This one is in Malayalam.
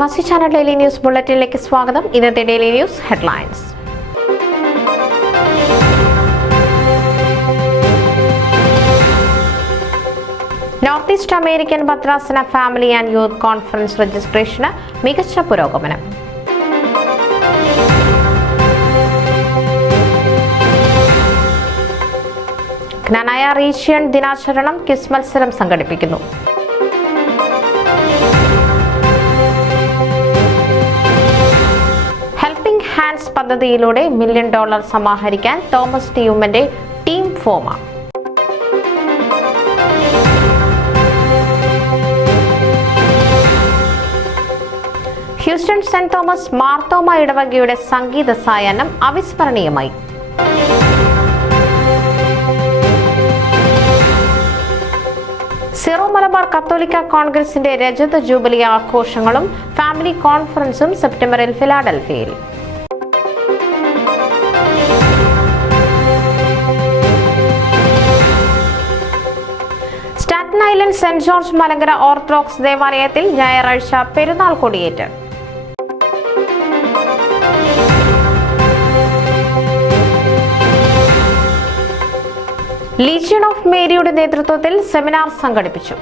പ്രവാസി ചാനൽ ഡെയിലി ന്യൂസ് ബുള്ളറ്റിനിലേക്ക് സ്വാഗതം. ഇന്നത്തെ daily news headlines. North east American ഭദ്രാസന ഫാമിലി ആൻഡ് യൂത്ത് കോൺഫറൻസ് രജിസ്ട്രേഷന് മികച്ച പുരോഗമനം. ജ്ഞാനായ റീജിയൻ ദിനാചരണം ക്വിസ് മത്സരം സംഘടിപ്പിക്കുന്നു. ഹെൽപ്പിംഗ് ഹാൻഡ്സ് പദ്ധതിയിലൂടെ $1 മില്യൺ സമാഹരിക്കാൻ തോമസ് ടിയുമ്മന്റെ team Fomaa. Houston Saint Thomas Marthoma ഇടവകയുടെ സംഗീത സായാഹ്നം അവിസ്മരണീയമായി. സിറോ മലബാർ കത്തോലിക്ക കോൺഗ്രസിന്റെ രജത ജൂബിലി ആഘോഷങ്ങളും ഫാമിലി കോൺഫറൻസും സെപ്റ്റംബറിൽ ഫിലാഡൽഫിയയിൽ. Staten Island Saint George Malankara Orthodox ദേവാലയത്തിൽ ഞായറാഴ്ച പെരുന്നാൾ കൊടിയേറ്റ്. ലീജിയൺ ഓഫ് മേരിയുടെ നേതൃത്വത്തിൽ സെമിനാർ സംഘടിപ്പിച്ചു.